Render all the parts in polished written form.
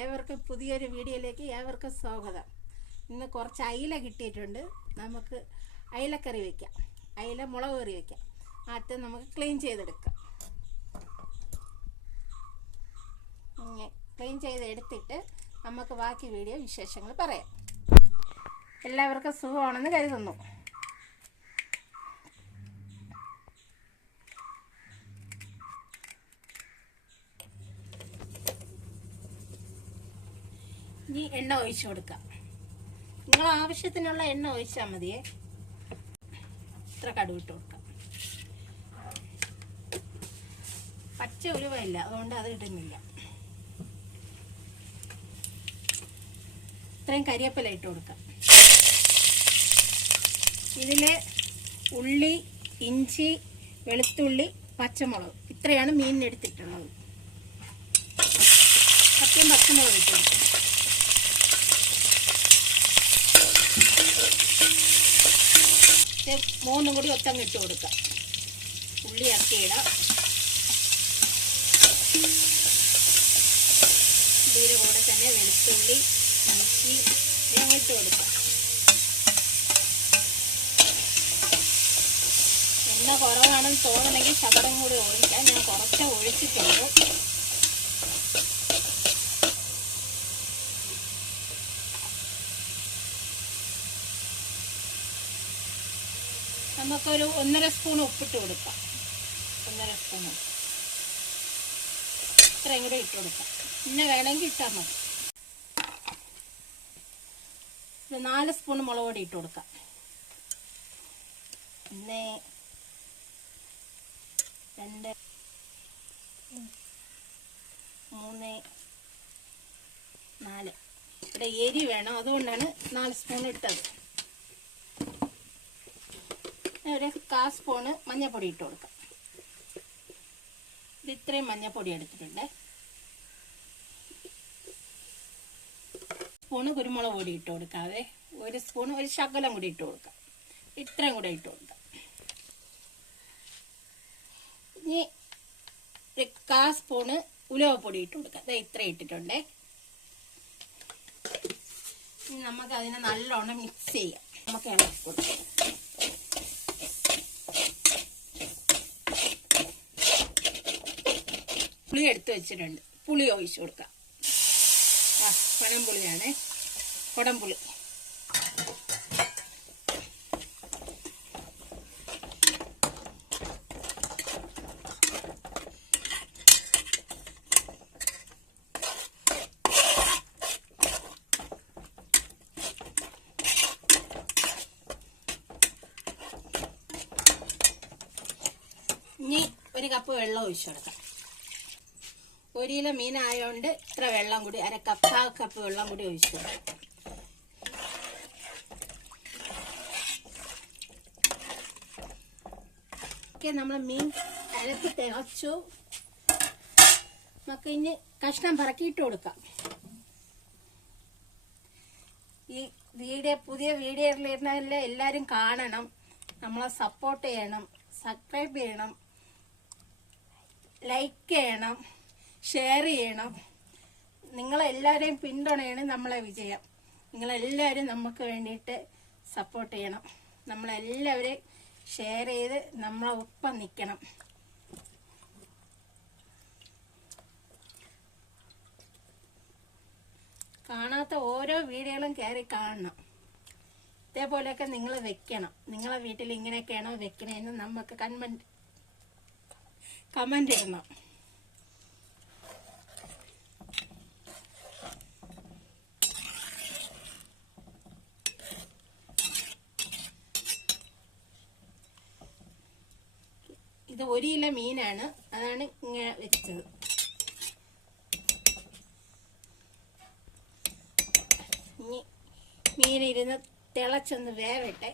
ഏവർക്കും പുതിയൊരു വീഡിയോയിലേക്ക് ഏവർക്കും സ്വാഗതം. ഇന്ന് കുറച്ച് അയില കിട്ടിയിട്ടുണ്ട്. നമുക്ക് അയിലക്കറി വയ്ക്കാം, അയില മുളക് കറി വയ്ക്കാം. ആദ്യം നമുക്ക് ക്ലീൻ ചെയ്തെടുക്കാം. ക്ലീൻ ചെയ്തെടുത്തിട്ട് നമുക്ക് ബാക്കി വീഡിയോ വിശേഷങ്ങൾ പറയാം. എല്ലാവർക്കും സുഖമാണെന്ന് കരുതുന്നു. ഇനി എണ്ണ ഒഴിച്ചു കൊടുക്കാം. നിങ്ങൾ ആവശ്യത്തിനുള്ള എണ്ണ ഒഴിച്ചാൽ മതിയേ. ഇത്ര കടുക് ഇട്ട് കൊടുക്കാം. പച്ച ഉലുവയില്ല, അതുകൊണ്ട് അത് ഇടുന്നില്ല. ഇത്രയും കരിവേപ്പില ഇട്ട് കൊടുക്കാം. ഇതിൽ ഉള്ളി, ഇഞ്ചി, വെളുത്തുള്ളി, പച്ചമുളക് ഇത്രയാണ് മീനിനെടുത്തിട്ടുള്ളത്. പച്ചമുളക് ഇട്ട് കൊടുക്കാം. മൂന്നും കൂടി ഒത്തങ്ങ് ഇട്ട് കൊടുക്കാം. ഉള്ളി ഇറക്കിയിടാം. ഉള്ളിയുടെ കൂടെ തന്നെ വെളുത്തുള്ളി, ഇഞ്ചി ഞങ്ങൾ ഇട്ട് കൊടുക്കാം. എണ്ണ കുറവാണെന്ന് തോന്നണമെങ്കിൽ ശകലം കൂടി ഒഴിക്കാം. ഞാൻ കുറച്ച് ഒഴിച്ചിട്ടുള്ളൂ. നമുക്കൊരു 1.5 സ്പൂൺ ഉപ്പിട്ട് കൊടുക്കാം. 1.5 സ്പൂൺ ഇത്രയും കൂടെ ഇട്ട് കൊടുക്കാം. പിന്നെ വേണമെങ്കിൽ ഇട്ടാൽ മതി. 4 സ്പൂൺ മുളക് പൊടി ഇട്ട് കൊടുക്കാം. 1 2 3 4 ഇവിടെ എരി വേണം, അതുകൊണ്ടാണ് 4 സ്പൂൺ ഇട്ടത്. ഒരു 1/4 സ്പൂണ് മഞ്ഞൾപ്പൊടി ഇട്ട് കൊടുക്കാം. ഇത് ഇത്രയും മഞ്ഞൾപ്പൊടി എടുത്തിട്ടുണ്ട്. സ്പൂണ് കുരുമുളക് പൊടി ഇട്ട് കൊടുക്കാതെ 1 സ്പൂൺ ഒരു ശകലം കൂടി ഇട്ട് കൊടുക്കാം. ഇത്രയും കൂടെ ഇട്ട് കൊടുക്കാം. ഇനി 1/4 സ്പൂണ് ഉലുവപ്പൊടി ഇട്ട് കൊടുക്കാം. അത് ഇത്രയും ഇട്ടിട്ടുണ്ടേ. ഇനി നമുക്ക് അതിനെ നല്ലോണം മിക്സ് ചെയ്യാം. നമുക്ക് ഇളക്കി കൊടുക്കാം. പുളി എടുത്ത് വെച്ചിട്ടുണ്ട്. പുളി ഒഴിച്ചു കൊടുക്കാം. പനംപുളിയാണ്, കുടംപുളി. ഇനി 1 കപ്പ് വെള്ളം ഒഴിച്ചു കൊടുക്കാം. 1 കിലോ മീനായതുകൊണ്ട് ഇത്ര വെള്ളം കൂടി 1/2 കപ്പ് വെള്ളം കൂടി ഒഴിച്ചു. ഓക്കെ, നമ്മൾ മീൻ അരച്ച് തിളച്ചു. നമുക്ക് ഇനി കഷ്ണം പറക്കിയിട്ട് കൊടുക്കാം. ഈ പുതിയ വീഡിയോയിലിരുന്നാലേ എല്ലാവരും കാണണം. നമ്മളെ സപ്പോർട്ട് ചെയ്യണം, സബ്സ്ക്രൈബ് ചെയ്യണം, ലൈക്ക് ചെയ്യണം, ഷെയർ ചെയ്യണം. നിങ്ങളെല്ലാവരെയും പിന്തുണയാണ് നമ്മളെ വിജയം. നിങ്ങളെല്ലാവരും നമുക്ക് വേണ്ടിയിട്ട് സപ്പോർട്ട് ചെയ്യണം. നമ്മളെല്ലാവരെയും ഷെയർ ചെയ്ത് നമ്മളെ ഒപ്പം നിൽക്കണം. കാണാത്ത ഓരോ വീഡിയോകളും കയറി കാണണം. ഇതേപോലെയൊക്കെ നിങ്ങൾ വെക്കണം. നിങ്ങളെ വീട്ടിൽ ഇങ്ങനെയൊക്കെയാണോ വെക്കണേന്ന് നമുക്ക് കമന്റ് ഇടണം. ഇത് 1 കിലോ മീനാണ്, അതാണ് ഇങ്ങനെ വെച്ചത്. ഇനി മീനിരുന്ന് തിളച്ചൊന്ന് വേവട്ടെ,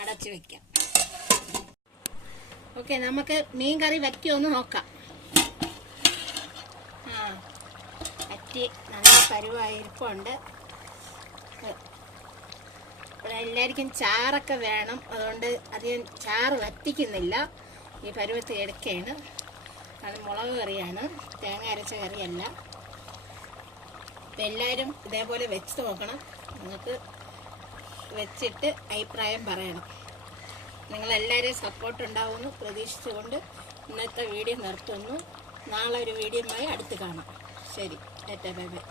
അടച്ചു വെക്കാം. ഓക്കെ, നമുക്ക് മീൻ കറി വയ്ക്കുമെന്ന് നോക്കാം. വറ്റി നല്ല പരുവായിരിപ്പുണ്ട്. ഇവിടെ എല്ലാവർക്കും ചാറൊക്കെ വേണം, അതുകൊണ്ട് അധികം ചാറ് വറ്റിക്കുന്നില്ല. ഈ പരുവത്തിൽ എടുക്കുകയാണ്. അത് മുളക് കറിയാണ്, തേങ്ങ അരച്ച കറിയല്ല. അപ്പം എല്ലാവരും ഇതേപോലെ വെച്ച് നോക്കണം. നിങ്ങൾക്ക് വെച്ചിട്ട് അഭിപ്രായം പറയണം. നിങ്ങളെല്ലാവരും സപ്പോർട്ട് ഉണ്ടാവുമെന്ന് പ്രതീക്ഷിച്ചുകൊണ്ട് ഇന്നത്തെ വീഡിയോ നിർത്തുന്നു. നാളെ ഒരു വീഡിയോയുമായി അടുത്ത് കാണാം. ശരി, ബൈ ബൈ.